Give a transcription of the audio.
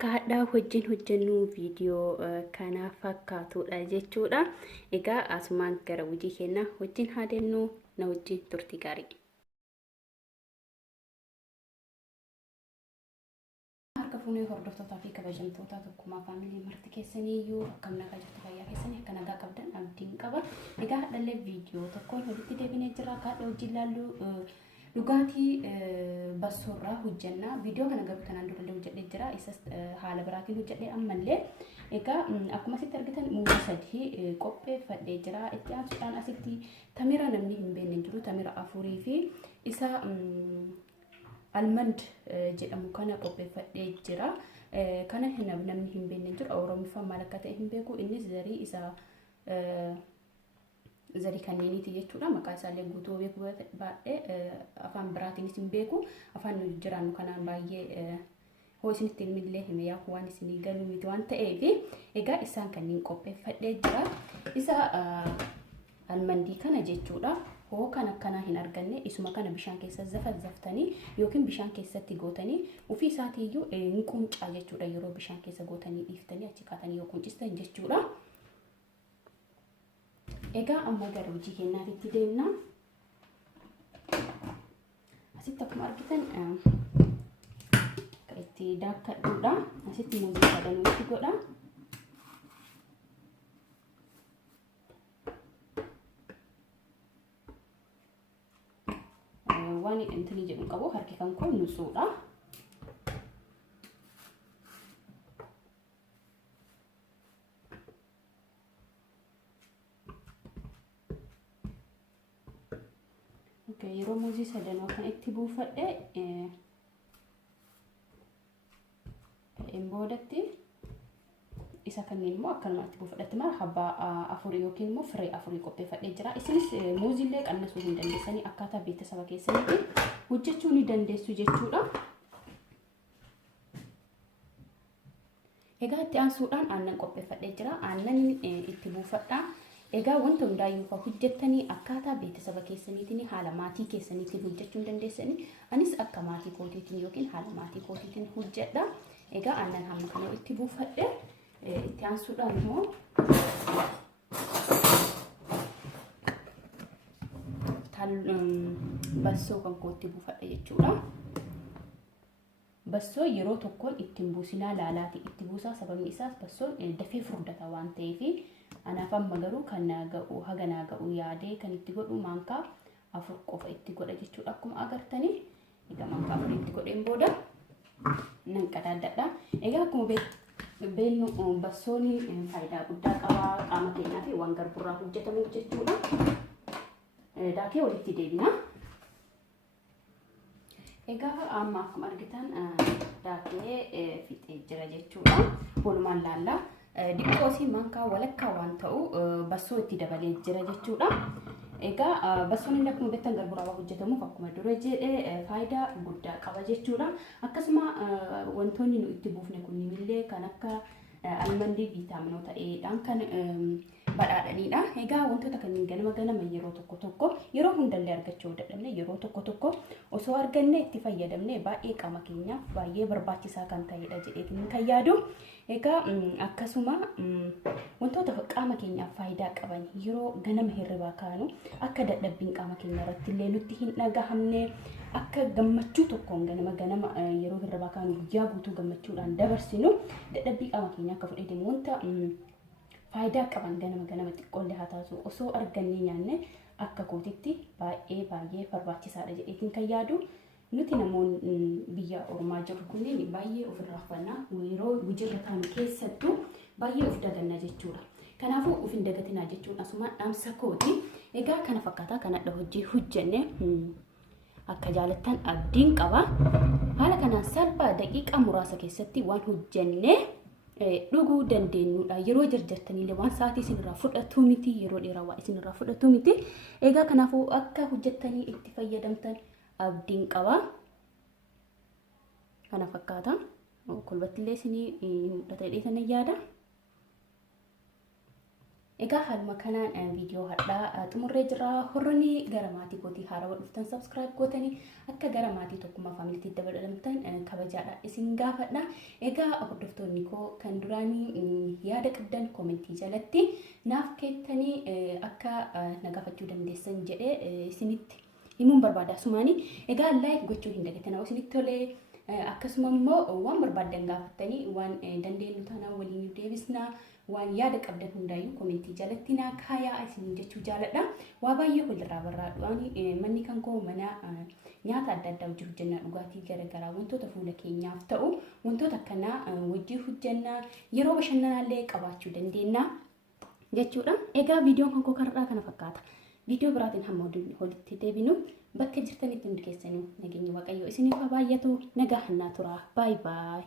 akka hadhaa wajjin hojjennu viidiyoo kana fakkaatudha jechuudha. Egaa asumaan gara hojii keenya wajjin haa deemnu. Na wajjin turtii gaarii. Harka fuunee hordoftootaa fi kabajamtoota tokkummaa faamilii marti keessaniiyyuu akkam nagaa jirtu fayyaa keessanii akka nagaa qabdan abdiin qaba. Egaa hadhallee viidiyoo tokkoon walitti deebinee jira. Kaadha wajjin ilaallu dhugaatii bassoorraa hojjenna. Viidiyoo kana garuu kanaan dura hojjedhee jira. Isas haala biraatiin hojjedhee ammallee. Egaa akkuma asitti argitan muuzii sadii qopheeffadhee jira. Itti aansuudhaan asitti tamira namni hin beekne jiru. Tamira afurii fi isa almond jedhamu kana qopheeffadhee jira. Kana namni hin beekne jiru. Oromiffaan maal akka ta'e hin beeku. Innis zarii isa zarii kanneeniiti jechuudha. Maqaa isaallee guutuu beeku baay'ee afaan biraatiinis hin beeku. Afaan nuti jiraannu kanaan baay'ee hoo isinitti ilmillee hime yaa waan isinii galu miti waan ta'eef egaa isaan kanneen qopheeffadhee jira. Isa almandii kana jechuudha. Hoo kan akkanaa hin arganne isuma kana bishaan keessa zaftanii yookiin bishaan keessatti gootanii ofii isaatiiyyuu hin quncaa jechuudha. Yeroo bishaan keessa gootanii dhiiftanii achi kaatanii yoo quncistan jechuudha. Egaa amma gara hojii keenyaatti deemna. Asitti akkuma argitan itti daakkadhuudha. Asitti muuzii sadaniitti godha. Waan intini jedhu qabu harki kan koo nusuudha. Yeroo muuzii sadanuu kan itti buufadhe boodatti isa kanneen immoo akkanumatti buufadhatti mara habbaa afurii yookiin immoo firee afurii qopheeffadhee jira. Isinis muuziillee qannasuu hin dandeessanii akkaataa beeksisa keessanitti hojjechuu ni dandeessu jechuudha. Egaa itti aansuudhaan aannan qopheeffadhee jira. Aannan itti buufadha. Egaa wanta hundaayyuu hojjettanii akkaataa beeksisa keessaniitiin haala maatii keessaniitiin hojjechuu dandeessanii anis akka maatii kootiitiin yookiin haala maatii kootiitiin hojjedha. Egaa aannan hamma kana itti buufadhe itti aansuudhaan immoo bassoo kan kootti buufadhe jechuudha. Bassoo yeroo tokkoon ittiin buusinaa laalaati itti buusaa sababni isaas bassoon dafee furdata waan ta'eef anaaf amma garuu kan ga'u haganaa ga'u yaadee kan itti godhu maankaa afur qofa itti godha jechuudha. Akkuma agartanii egaa maankaa afur itti godheen booda nan qadaadadha. Egaa akkuma beeknu bassoon faayidaa guddaa qaba qaama keenyaa fi waan garburraa hojjetamu jechuudha. Daakee walitti deebina. Egaa amma akkuma argitan daakee fixee jira jechuudha. Walumaan laallaa. Diqqoosi maankaa walakkaa waan ta'u bassoo itti dabalee jira jechuudha. Egaa bassoon inni akkuma beektan garburaa hojjetamuuf akkuma dura jedhee faayidaa guddaa qaba jechuudha. Akkasuma wantoonni nu itti buufne kunillee kan akka almandii viitaaminoota E'dhaan kan badhaadhanidha. Egaa wantoota kanneen ganama yeroo tokko yeroo hundallee argachuu dadhabne yeroo tokko osoo arganne itti fayyadamne baay'ee qaama keenyaaf baay'ee barbaachisaa kan ta'edha jedheetiin kan yaadu. Egaa akkasuma wantoota qaama keenyaaf faayidaa qaban yeroo ganama hirribaa kaanu akka dadhabbiin qaama keenya irratti illee nutti hin dhagahamne akka gammachuu tokkoon ganama yeroo hirribaa kaanu guyyaa guutuu gammachuudhaan dabarsinu dadhabbii qaama keenyaa akka fudhee deemu wanta faayidaa qaban ganama xiqqoollee haa taatu osoo argannee nyaanne akka kootitti baay'ee barbaachisaadha jedheetiin kan yaadu. Nuti namoonni biyya ormaa jiru kunneen baay'ee ofirraa fannaa yeroo hojiirra taanu keessattuu baay'ee of daganna jechuudha. Kanaafuu of hin dagatinaa jechuun asumaan dhaamsa kooti. Egaa kana fakkaataa kanadha hojii hojjenne akka jaalattan abdiin qaba. Haala kanaan salphaa daqiiqaa muraasa keessatti waan hojjenne dhuguu dandeenyudha. Yeroo jarjartaniillee waan sa'aatii isinirraa fudhatu miti, yeroo dheeraa waan isinirraa fudhatu miti. Egaa kanaafuu akka hojjettanii itti fayyadamtan abdiin qaba. Kana fakkaata. Kolbattillee isinii mul'ata jedhee yaada. Egaa haaluma kanaan viidiyoo har'aa xumurree jira. Horronni gara maatii kootii haarawaa dhuftan subscribe gootanii akka gara maatii tokkummaa faamiliitti dabalamtan kabajaadha isin gaafadha. Egaa hordoftoonni koo kan duraanii yaada qabdan komentii jalatti naaf keettanii akka na gaafachuu dandeessan jedhee isinitti himuun barbaada. Sumaanii egaa like gochuu hin dagatinaa isinitti tolee. Akkasuma immoo waan barbaadan gaafattanii waan dandeenyu taanaan waliin deebisna. Waan yaada qabdan hundaayyuu komentii jalatti naa kaayaa isin jechuu jaaladha. Waa baay'ee walirraa barraadhuani manni kan koo mana nyaata adda addaa hojii hojjannaa dhugaatii garaagaraa wantoota fuula keenyaaf ta'u wantoota akkanaa hojii hojjannaa yeroo bashannanaallee qabaachuu dandeenya jechuudha. Egaa viidiyoon kan koo kanarraa kana fakkaata. Viidiyoo biraatiin hamma walitti deebinu bakka jirtanitti hundi keessanii nageenyi waaqayyoo isiniif haa baay'atu nagaa hannaa tura. Baay baay.